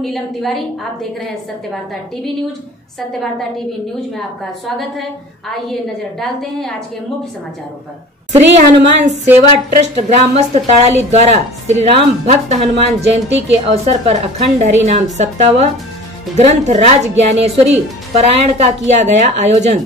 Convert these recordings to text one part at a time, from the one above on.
हूं नीलम तिवारी। आप देख रहे हैं Satyavarta TV news. Satyavarta TV news में आपका स्वागत है। आइए नजर डालते हैं आज के मुख्य समाचारों पर। श्री हनुमान सेवा ट्रस्ट ग्रामस्थ तड़ाली द्वारा श्री राम भक्त हनुमान जयंती के अवसर पर अखंड हरि नाम सप्ताह व ग्रंथ राज ज्ञानेश्वरी पारायण का किया गया आयोजन।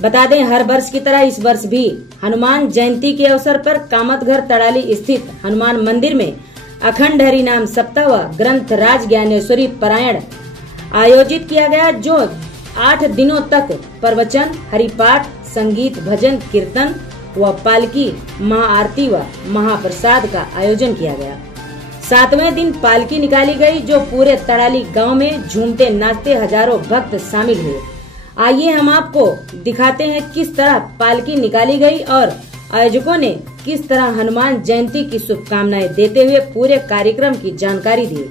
बता दें, हर वर्ष की तरह इस वर्ष भी हनुमान जयंती के अवसर पर कामतघर तड़ाली स्थित हनुमान मंदिर में अखंड हरि नाम सप्ताह व ग्रंथ राज ज्ञानेश्वरी पारायण आयोजित किया गया, जो 8 दिनों तक प्रवचन, हरिपाठ, संगीत, भजन, कीर्तन व पालकी महाआरती व महाप्रसाद का आयोजन किया गया। 7वें दिन पालकी निकाली गई, जो पूरे तड़ाली गांव में झूमते नाचते हजारों भक्त शामिल हुए। आइए हम आपको दिखाते हैं किस तरह पालकी निकाली गई और आयोजकों ने किस तरह हनुमान जयंती की शुभकामनाएं देते हुए पूरे कार्यक्रम की जानकारी दी।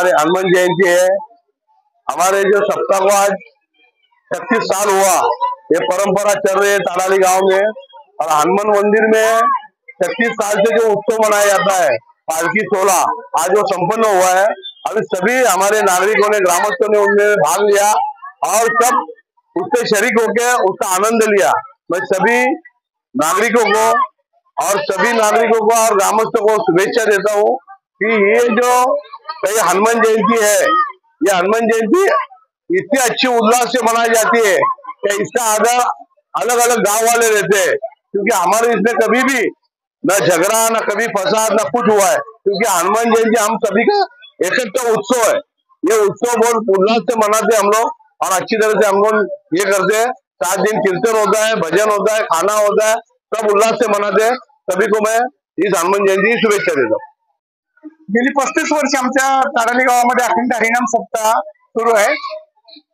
हमारे हनुमान जयंती है। हमारे जो सप्ताह को आज 36 साल हुआ, ये परंपरा चल रही है ताड़ाली गांव में। और हनुमान मंदिर में 36 साल से जो उत्सव मनाया जाता है पालकी 16, आज वो संपन्न हुआ है। अभी सभी हमारे नागरिकों ने, ग्रामस्थों ने उनमें भाग लिया और सब उससे शरीक होकर उसका आनंद लिया। मैं सभी नागरिकों को और ग्रामस्थों को शुभेच्छा देता हूँ कि ये जो हनुमान जयंती है, ये हनुमान जयंती इतनी अच्छी उल्लास से मनाई जाती है कि इसका आदर अलग अलग गांव वाले रहते हैं, क्योंकि हमारे इसमें कभी भी न झगड़ा, न कभी फसाद, न कुछ हुआ है, क्योंकि हनुमान जयंती हम सभी का एकत्र उत्सव है। ये उत्सव बहुत उल्लास से मनाते हम लोग और अच्छी तरह से हम लोग ये करते हैं। 7 दिन कीर्तन होता है, भजन होता है, खाना होता है, सब उल्लास से मनाते हैं। सभी को मैं इस हनुमान जयंती की शुभेच्छा देता हूँ। गेली 35 वर्ष आमच्या ताडाली गावामध्ये अखंड हरिनाम सप्ताह सुरू आहे।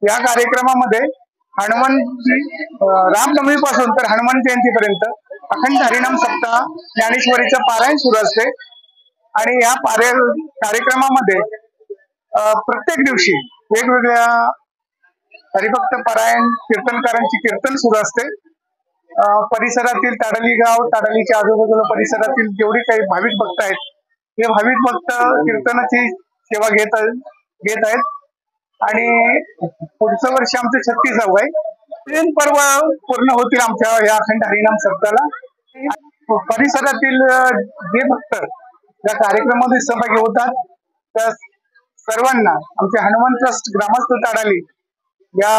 या कार्यक्रमामध्ये रामनवमी पासून तर हनुमान जयंतीपर्यंत अखंड हरिनाम सप्ताह ज्ञानेश्वरीचं पारायण सुरू असते आणि या कार्यक्रमामध्ये प्रत्येक दिवशी वेगवेगळ्या हरिभक्त पारायण कीर्तनकारांची कीर्तन सुरू असते। परिसरातील ताडाली गाव, ताडालीच्या आजूबाजूला परिसरातील जेवढी काही भाविक भक्त आहेत, हे भाविक भक्त कीर्तनाची सेवा घेत आहेत आणि पुढचं वर्ष आमचं 36वे आहे। 3 पर्व पूर्ण होतील आमच्या या अखंड हरिनाम सप्ताहाला। परिसरातील जे भक्त या कार्यक्रमामध्ये सहभागी होतात त्या सर्वांना आमचे हनुमान ट्रस्ट ग्रामस्थ ताडाली या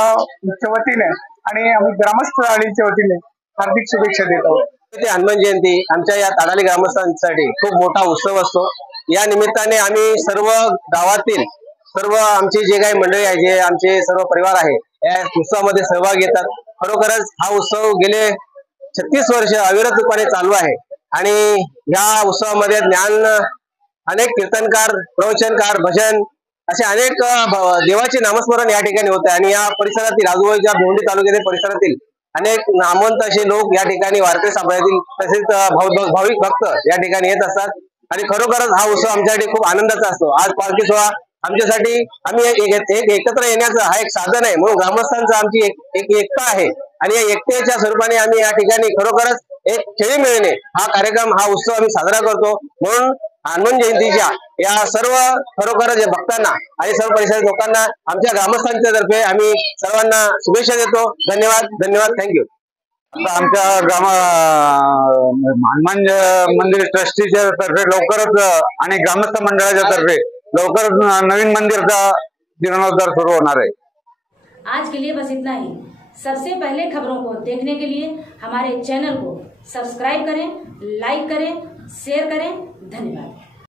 वतीने आणि आम्ही ग्रामस्थ ताडालीच्या वतीने हार्दिक शुभेच्छा देत आहोत। हनुमान जयंती आमच्या या ताडाली ग्रामस्थांसाठी खूप मोठा उत्सव असतो। या निमित्ताने आम्ही सर्व गावातील सर्व आमची जे काही मंडळी आहे, जे आमचे सर्व परिवार आहे, या उत्सवामध्ये सहभाग घेतात। खरोखरच हा उत्सव गेले 36 वर्ष अविरत रूपाने चालू आहे आणि या उत्सवामध्ये अनेक कीर्तनकार, प्रवचनकार, भजन असे अनेक देवाचे नामस्मरण या ठिकाणी होते आणि या परिसरातील आजूबाजूच्या भिवंडी तालुक्यातील परिसरातील अनेक नामवंत असे लोक या ठिकाणी वारकरी संप्रदायातील तसेच भाविक भक्त या ठिकाणी येत असतात आणि खरोखरच हा उत्सव आमच्यासाठी खूप आनंदाचा असतो। आज पालखी सोहळा आमच्यासाठी आम्ही एक एकत्र येण्याचं हा एक साधन आहे, म्हणून ग्रामस्थांचं आमची एक एकता आहे आणि या एकतेच्या स्वरूपाने आम्ही या ठिकाणी खरोखरच एक खेळी मिळणे हा कार्यक्रम, हा उत्सव आम्ही साजरा करतो। म्हणून हनुमान जयंतीच्या या सर्व खरोखरच भक्तांना आणि सर्व परिसरातील लोकांना आमच्या ग्रामस्थांच्या तर्फे आम्ही सर्वांना शुभेच्छा देतो। धन्यवाद, धन्यवाद, थँक्यू। आमच्या हनुमान मंदिर ट्रस्टीच्या तर्फे लवकरच आणि ग्रामस्थ मंडळाच्या तर्फे लवकरच नवीन मंदिरचा जीर्णोद्धार सुरू होणार आहे। आज के लिए बस इतना ही। सबसे पहले खबरों को देखने के लिए हमारे चैनल को सब्सक्राइब करें, लाइक करें, शेयर करें। धन्यवाद।